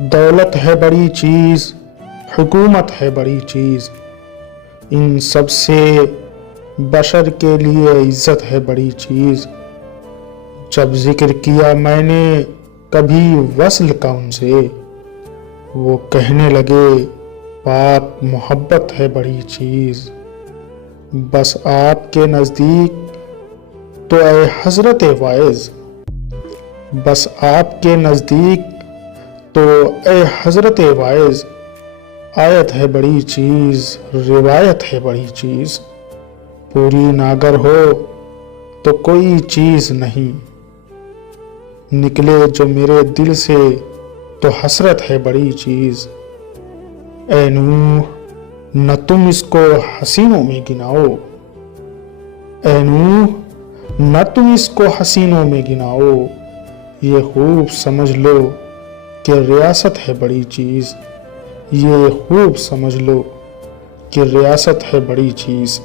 दौलत है बड़ी चीज़, हुकूमत है बड़ी चीज़, इन सब से बशर के लिए इज़्ज़त है बड़ी चीज़। जब जिक्र किया मैंने कभी वस्ल का उनसे, वो कहने लगे पाक मोहब्बत है बड़ी चीज़। बस आपके नज़दीक तो ए हज़रत वाइज़, बस आपके नज़दीक तो ए हज़रत वाइज़, आयत है बड़ी चीज़, रिवायत है बड़ी चीज़। पूरी नागर हो तो कोई चीज़ नहीं, निकले जो मेरे दिल से तो हसरत है बड़ी चीज़। ए नूह, न तुम इसको हसीनों में गिनाओ, ए नूह, न तुम इसको हसीनों में गिनाओ, ये खूब समझ लो कि रियासत है बड़ी चीज़, ये खूब समझ लो कि रियासत है बड़ी चीज़।